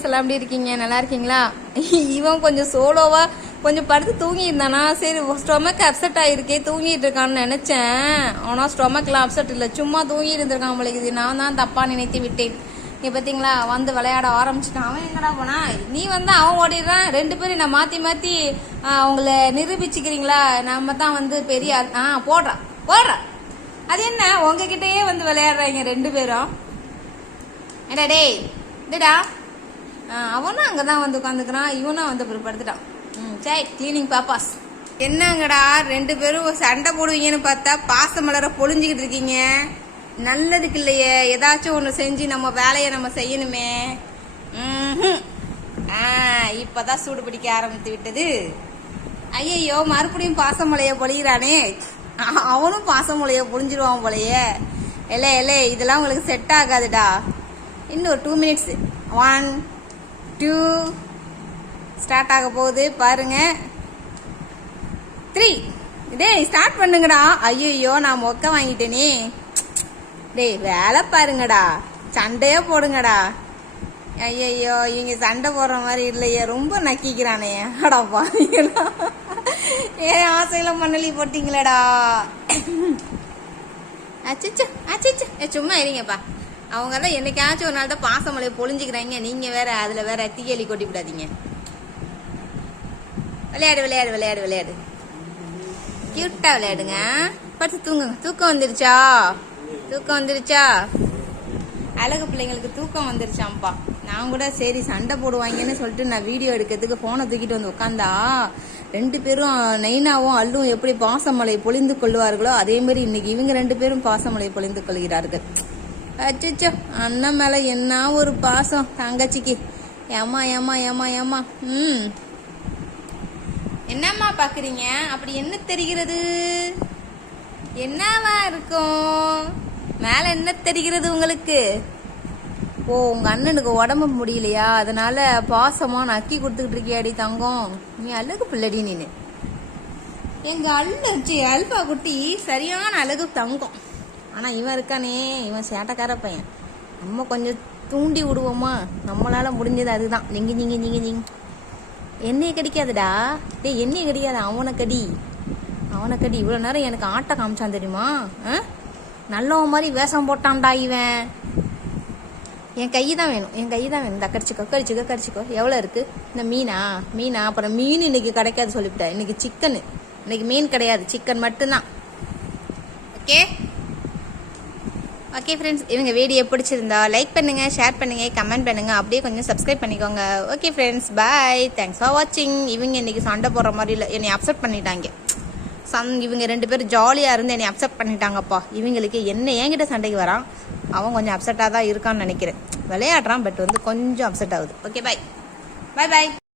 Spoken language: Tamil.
ஃப்ரெண்ட்ஸ் எல்லாம் எப்படி இருக்கீங்க? நல்லா இருக்கீங்களா? இவன் கொஞ்சம் சோலோவா கொஞ்சம் படுத்து தூங்கி இருந்தானா சரி ஸ்டொமக் அப்செட் ஆயிருக்கே தூங்கிட்டு இருக்கான்னு நினைச்சேன். ஆனா ஸ்டொமக்லாம் அப்செட் இல்லை. சும்மா தூங்கி இருந்திருக்கான் உங்களுக்கு நான் தான் தப்பா நினைத்து விட்டேன். இங்க பாத்தீங்களா வந்து விளையாட ஆரம்பிச்சிட்டான். அவன் எங்கடா போனா? நீ வந்து அவன் ஓடிடுறான். ரெண்டு பேரும் நான் மாத்தி மாத்தி அவங்கள நிரூபிச்சுக்கிறீங்களா? நம்ம தான் வந்து பெரிய ஆ போடுறான் போடுறான் அது என்ன? உங்ககிட்டயே வந்து விளையாடுறாங்க ரெண்டு பேரும். ஏடா டேய் இதுடா அவனும் அங்கே தான் வந்து உட்காந்துக்கிறான் இவனும் வந்து அப்புறம் படுத்துட்டான் ம் சரி கிளீனிங் பாப்பாஸ் என்னங்கடா ரெண்டு பேரும் சண்டை போடுவீங்கன்னு பார்த்தா பாச மலர பொழிஞ்சுக்கிட்டு இருக்கீங்க. நல்லதுக்கு இல்லையே ஏதாச்சும் ஒன்று செஞ்சு நம்ம வேலையை நம்ம செய்யணுமே. ஆ இப்பதான் சூடு பிடிக்க ஆரம்பித்து விட்டது. ஐயையோ மறுபடியும் பாசமலைய பொழிகிறானே அவனும் பாசமலைய பொழிஞ்சிருவான் போலையே. இல்லை இல்லை இதெல்லாம் உங்களுக்கு செட் ஆகாதுடா. இன்னும் ஒரு two minutes one two start ஆக போகுது பாருங்க. த்ரீ டேய் ஸ்டார்ட் பண்ணுங்கடா. ஐயோ நான் மொக்க வாங்கிட்டேனே. டேய் வேலை பாருங்கடா. சண்டையே போடுங்கடா. ஐயையோ இவங்க சண்டை போடுற மாதிரி இல்லையே. ரொம்ப நக்கிக்கிறானே. அடா பாருங்களா ஏன் ஆசையில மண்ணலி போட்டிங்களேடா? அச்சச்சோ அச்சச்சோ. சும்மா இருங்கப்பா. அவங்க தான் என்னைக்காச்சும் ஒரு நாள் தான் பாசமலையை பொழிஞ்சுக்கிறாங்க. நீங்க வேற அதுல வேற தீயலி கொட்டி விடாதீங்க. விளையாடு விளையாடு விளையாடு விளையாடு. கியூட்டா விளையாடுங்க. படுத்து தூங்குங்க. தூக்கம் வந்துருச்சா? தூக்கம் வந்துருச்சா? அழகு பிள்ளைங்களுக்கு தூக்கம் வந்துருச்சாம்ப்பா நான் கூட சரி சண்டை போடுவாங்கன்னு சொல்லிட்டு நான் வீடியோ எடுக்கிறதுக்கு போனை தூக்கிட்டு வந்து உட்காந்தா ரெண்டு பேரும் நைனாவும் அல்லும் எப்படி பாசமலை பொழிந்து கொள்வார்களோ அதே மாதிரி இன்னைக்கு இவங்க ரெண்டு பேரும் பாசமலை பொழிந்து கொள்கிறார்கள். அச்சோ அண்ணன் மேல என்ன ஒரு பாசம் தங்கச்சிக்கு. ஏமா ஏமா ஏமா ஏமா ம். என்னம்மா பாக்குறீங்க? அப்படி என்ன தெரிகிறது? என்னவா இருக்கும்? மேல என்ன தெரிகிறது உங்களுக்கு? ஓ உங்க அண்ணனுக்கு உடம்பு முடியலையா? அதனால பாசமா நக்கி கொடுத்துக்கிட்டு இருக்கியாடி தங்கம். நீ அழகு பிள்ளடி நீனு. எங்க அள்ளு அல்பா குட்டி சரியான அழகு தங்கம். ஆனால் இவன் இருக்கானே இவன் சேட்டக்கார பையன். நம்ம கொஞ்சம் தூண்டி விடுவோமா? நம்மளால் முடிஞ்சது அதுதான். நீங்க நீங்க நீங்க நீங்க. என்னையை கடிக்காதுடா. டே என்னையை கிடையாது அவனை கடி. அவனை கடி. இவ்வளோ நேரம் எனக்கு ஆட்டை காமிச்சான் தெரியுமா? ஆ? நல்லவன் மாதிரி வேஷம் போட்டான்டா இவன். என் கை தான் வேணும். என் கை தான் வேணும். இந்த கடிச்சிக்கோ கடிச்சிக்கோ எவ்வளோ இருக்கு? இந்த மீனா? மீனா? அப்புறம் மீன் இன்னைக்கு கிடைக்காது சொல்லிவிட்டேன் இன்னைக்கு சிக்கனு. இன்னைக்கு மீன் கிடையாது. சிக்கன் மட்டும்தான். ஓகே? ஓகே ஃப்ரெண்ட்ஸ் இவங்க வீடியோ பிடிச்சிருந்தா லைக் பண்ணுங்கள் ஷேர் பண்ணுங்கள் கமெண்ட் பண்ணுங்கள் அப்படியே கொஞ்சம் சப்ஸ்கிரைப் பண்ணிக்கோங்க. Okay friends bye thanks for வாட்சிங் இவங்க இன்னைக்கு சண்டை போடுற மாதிரி இல்லை. என்னை அப்செட் பண்ணிட்டாங்க. சன் இவங்க ரெண்டு பேரும் ஜாலியாக இருந்து என்னை அப்செட் பண்ணிட்டாங்கப்பா. இவங்களுக்கு என்ன என்கிட்ட சண்டைக்கு வரான்? அவன் கொஞ்சம் அப்செட்டாக தான் இருக்கான்னு நினைக்கிறேன். விளையாடுறான் பட் வந்து கொஞ்சம் அப்செட் ஆகுது. ஓகே பாய் பாய் பாய்